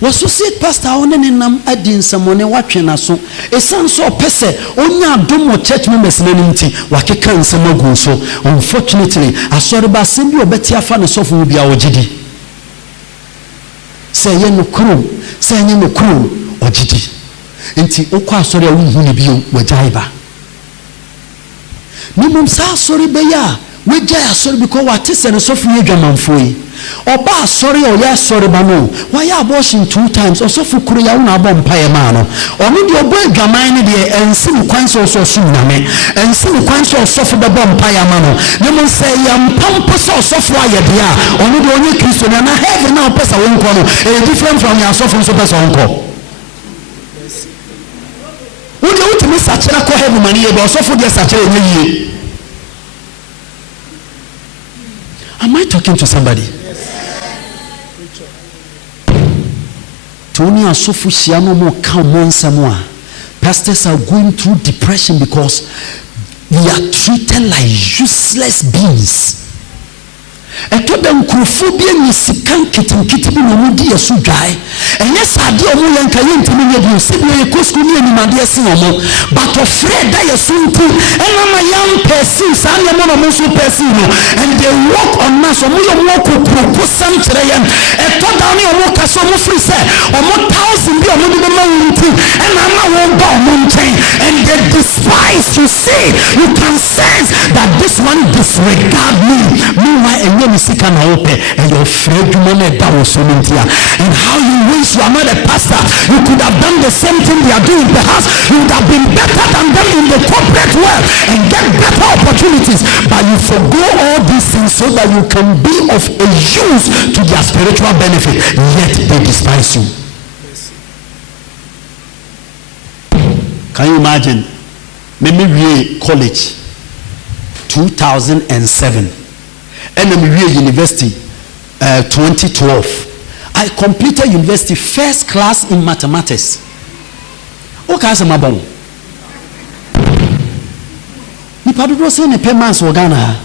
was associate pastor on any nam adin someone watching us so a son so pese onya domo church members nenimti wakeka nsema gu so unfortunately asori ba sembi obeti afa ne sofu will be our gidi say ye no kru ogidi nti okwa asori a wu ni bio wajaiba nimum sa asori be ya we jai asori because what is ne sofu ye dwamanfo Oba sorry or yes sorry bano. Why are abortion 2 times? Or so for Korea una bomb payamano. Or maybe your boy gamine the and sim quines also soon and sim quines also for the bomb payamano. You must say pampas or software dia. Or maybe only Christian and I have now pass a one corner different from your software super uncle. Would you want to miss such a have money about so for their such a Am I talking to somebody? Tony and Sophia no more come once more. Pastors are going through depression because we are treated like useless beings. And to them Kuphobia Nisikan Kitim no Mudi Sujai. And yes, I do and Kayan to me, you see me a Kuskuni and Madia Sinomo, but afraid that you're soon too. And I'm a young person, son of a Mosu Persino, and they walk on Mass or walk with Propusam today. And to down your walk as so free said, or more 1,000 be a mountain, and I'm a one mountain, and they despise you. See, you can sense that this one disregard me. Meanwhile, and you see can open and your friend and how you wish you are not a pastor. You could have done the same thing they are doing. Perhaps you would have been better than them in the corporate world and get better opportunities, but you forgo all these things so that you can be of a use to their spiritual benefit, yet they despise you. Can you imagine? Maybe college 2007 and university 2012. I completed university first class in mathematics. Okay, as a mabon. Ni padudo say ne payments Ghana.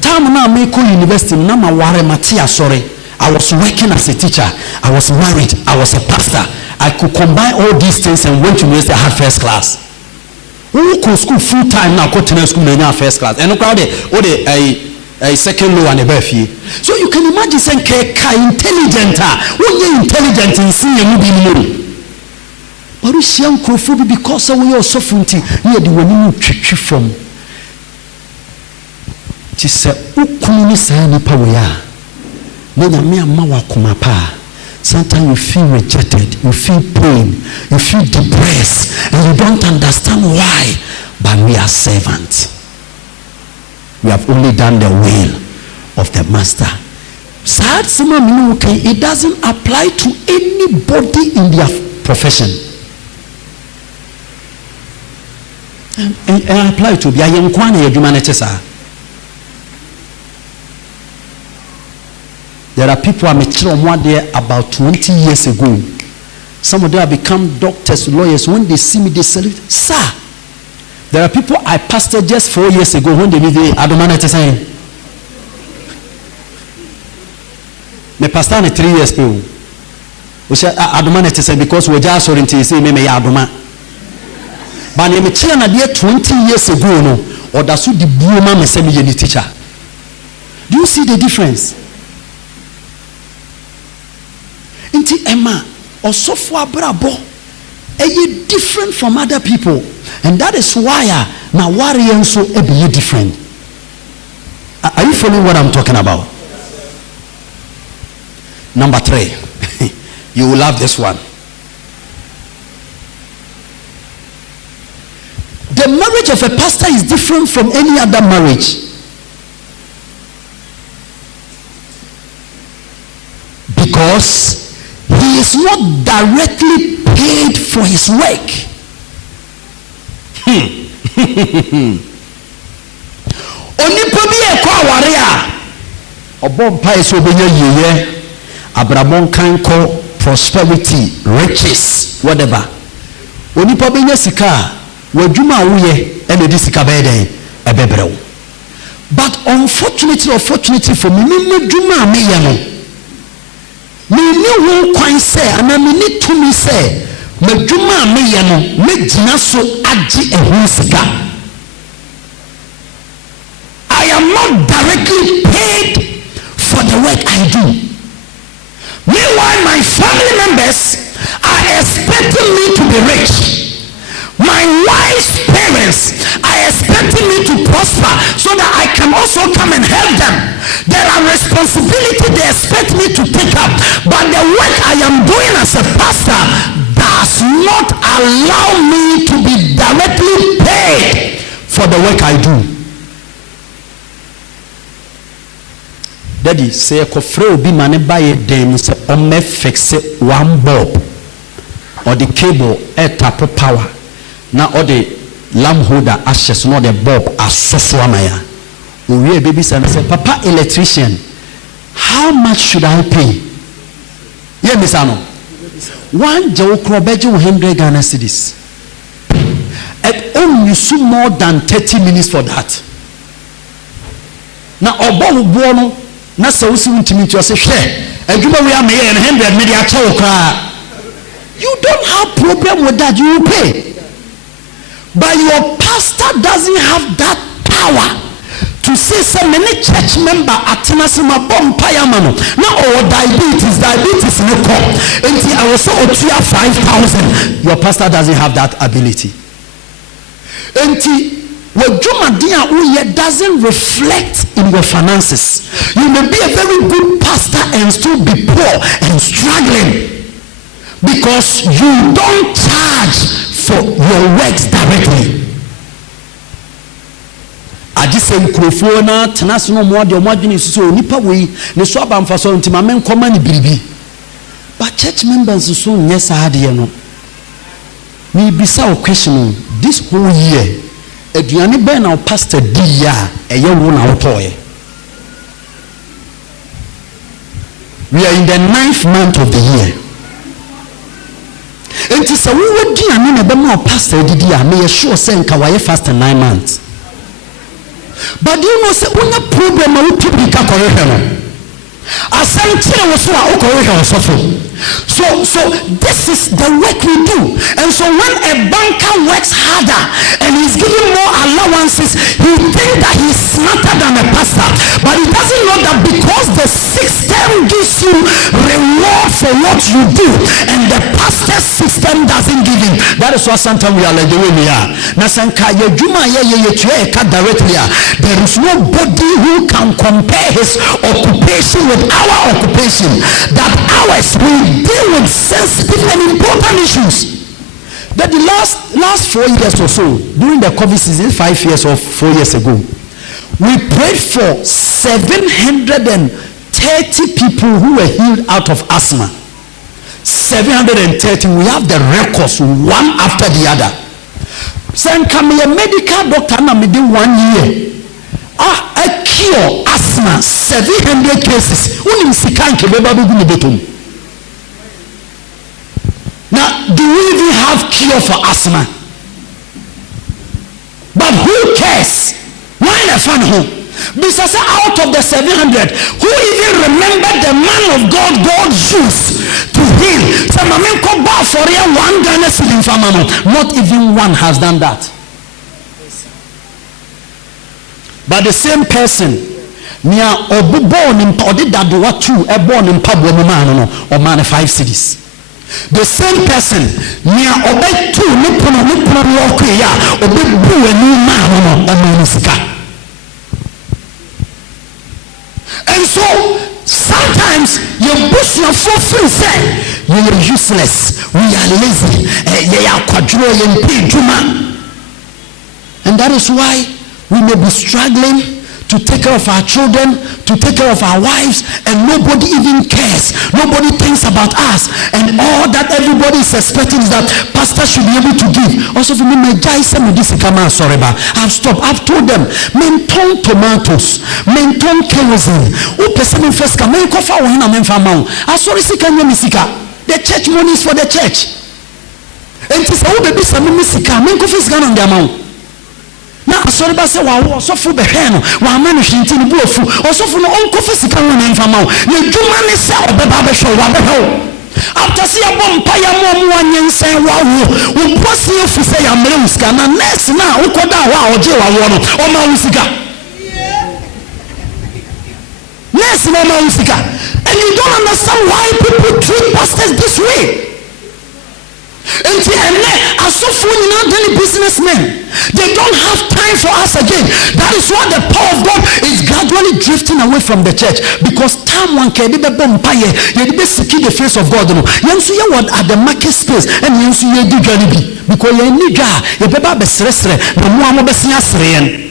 Time na me ko university na ma ware matia sorry. I was working as a teacher. I was married. I was a pastor. I could combine all these things and went to university. I had first class. Who go school full time now? Go to school and first class. And a second low and a birthday. So you can imagine saying intelligent. Who you intelligent in seeing you be more. But we see uncle because we are suffering. Here the one you treat from. She said, "Ukuni sani pawaya." Nena me amawa kumapa. Sometimes you feel rejected, you feel pain, you feel depressed, and you don't understand why. But we are servants. We have only done the will of the master. It doesn't apply to anybody in their profession. And apply to be a young humanity. There are people I met one there about 20 years ago. Some of them have become doctors, lawyers. When they see me, they salute. Sir, there are people I pastored just 4 years ago when they meet the Adomah saying, me pastor 3 years ago. We say Adomah saying because we just oriented say me Adomah. But me children are there 20 years ago no, or that's who the buma me say me any teacher. Do you see the difference? Inti Emma or software brabo are different from other people, and that is why now warrior so be different. Are you following what I'm talking about? Number 3, you will love this one. The marriage of a pastor is different from any other marriage because he is not directly paid for his work. Onipa bi ekọ aware a obompa eso obenya yeye abrabon kanko prosperity riches whatever. Onipa benya sika wadwuma woye ene di sika be den ebebrew. But unfortunately or fortunately for me dwuma me ye no to say, and I need to me say, Medjuma meyano, mejinaso aji ehusika. I am not directly paid for the work I do. Meanwhile, my family members are expecting me to be rich. My wife's parents are expecting me to prosper so that I can also come and help them. There are responsibilities they expect me to pick up, but the work I am doing as a pastor does not allow me to be directly paid for the work I do. Daddy say kofre obi mane baye den say o me fix one bulb or the cable air tap power. Now all the lamp holder ashes, not the bulb asoso amaya. We baby son say, Papa electrician, how much should I pay? Yeah, Miss Ano. One Joe Krobejo 100 Ghana cedis. At only so more than 30 minutes for that. Now obo buono na se wosi ntimi to say hwe adwuma we am here 100 media chawo kra. You don't have problem with that, you will pay. But your pastor doesn't have that power to say so many church member atenasima bompaya mano na or diabetes no come until I was so 5,000. Your pastor doesn't have that ability. Until what Jumadia doesn't reflect in your finances. You may be a very good pastor and still be poor and struggling because you don't charge for your works directly. I just say Krofona, Tanasino more the margin so nipa we ne so abamfa so ntima men koma ni biribi. But church members so yes ade no. Me bisa o question this whole year. Aduane ben na pastor di ya eye wo na wotoye. We are in the 9th month of the year. And to say we would do a more pastor did ya may sure send Kawaii fast 9 months. But you know, say one problem with people correct. As I'm telling you, so this is the work we do. And so when a banker works harder and he's giving more allowances, he thinks that he's smarter than a pastor. But he doesn't know that because the system gives you reward for what you do and the pastor system doesn't give him. That is why sometimes we are like the way we are. Directly, there is nobody who can compare his occupation with our occupation. That ours we deal with sensitive and important issues. That the last 4 years or so, during the COVID season, 5 years or 4 years ago, we prayed for 730 people who were healed out of asthma. 730. We have the records one after the other. Send come a medical doctor na me 1 year. A cure asthma 700 cases. Unim sikanke beba bugu betum. Now, do we even have cure for asthma? But who cares? Why the fun home? Because out of the 700, who even remembered the man of God God used to heal? Not even one has done that. But the same person, near obu born in Podi Dadua 2, a born in Pablo Mano or man 5 cities. The same person, near obey 2, Nippon, Lokia, obe boo a new man or Manisika. And so sometimes your bush your free say you are useless, we are lazy, and that is why we may be struggling to take care of our children, to take care of our wives, and nobody even cares. Nobody thinks about us. And all that everybody is expecting is that pastor should be able to give. Also for me, my guy said me this kama sorry ba. I've stopped. I've told them, menton tomatoes, menton kerosene. O person in first come, men kofa o hina men fama. I sorry sika nye misika. The church money is for the church. And this o baby sami misika, men kofa sika na ndiamao. Na asori ba se wa wo sofu be hwe no wa ma no hwinti ni buofu osofu no onko fisika won en fama wo na dwuma ne se obeba be hwe wa be hwe After see a bomb paya one yen say wow, we post you for say a meluska, and next now, who could wow, or Joe, or Mausika. Next, no Mausika. And you don't understand why people treat pastors this way. And as so for not businessmen, they don't have time for us again. That is why the power of God is gradually drifting away from the church, because time one can be empire, you seeking the face of God. Yansu ya what at the market space, and yansu ya do gonna be because you nigga, you beba besresre, the more besia sren.